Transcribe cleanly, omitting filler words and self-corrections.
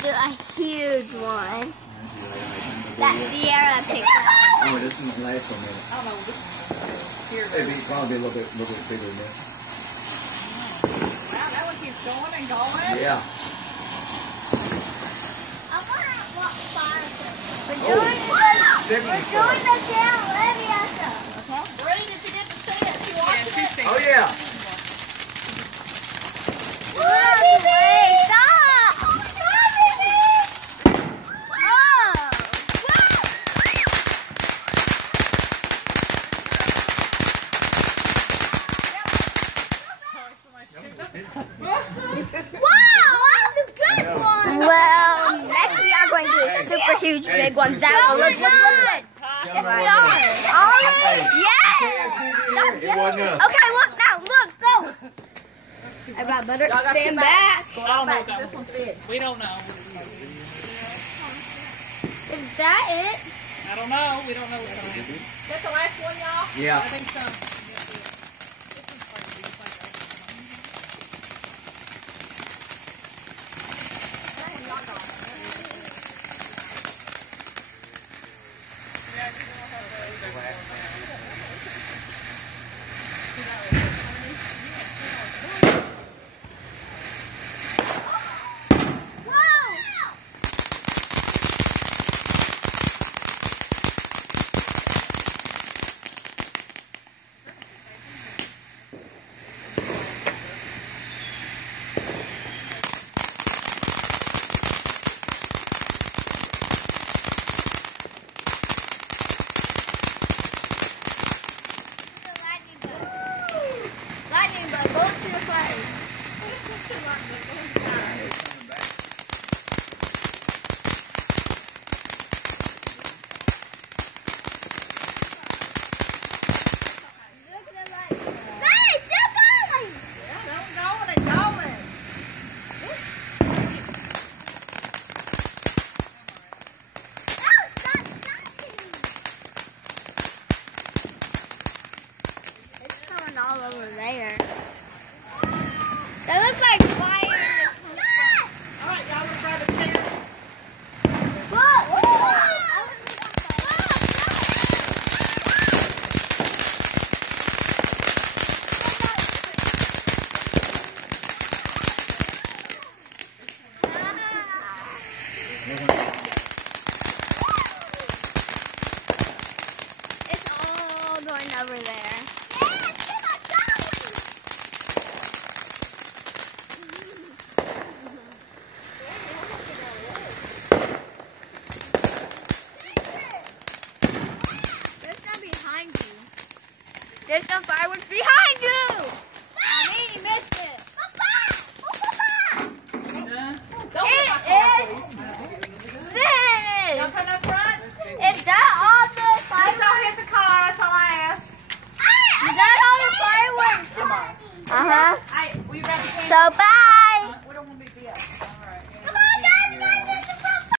do a huge one. That Ciera picked up. Oh, this one lasts for a minute. I don't know. This one's Maybe probably a little bit bigger than this. Wow, that one keeps going and going. Yeah. I wonder what fire. We're doing the Ciera and Olivia stuff. Okay. Bree, did you get to see it? You watched it? Oh yeah. Stop! Oh my God, baby! Wow, that's a good one! Well, next we are going to do a super huge big one. That one looks good. It wasn't us. Okay, look now, look, go! I better stand back. I don't know. This one's big. We don't know. Is that it? I don't know. We don't know what's going on. Is that the last one, y'all? Yeah. I think so. All over there. That looks like fire. Alright, y'all want to grab a chair? Look! It's all going over there. There's some fireworks behind you! He missed it. This! Y'all come up front? Is that all the Just fireworks? don't hit the car, that's all I ask. Is that all the fireworks? Come on. Uh-huh. Alright, will you grab the chair? So bye!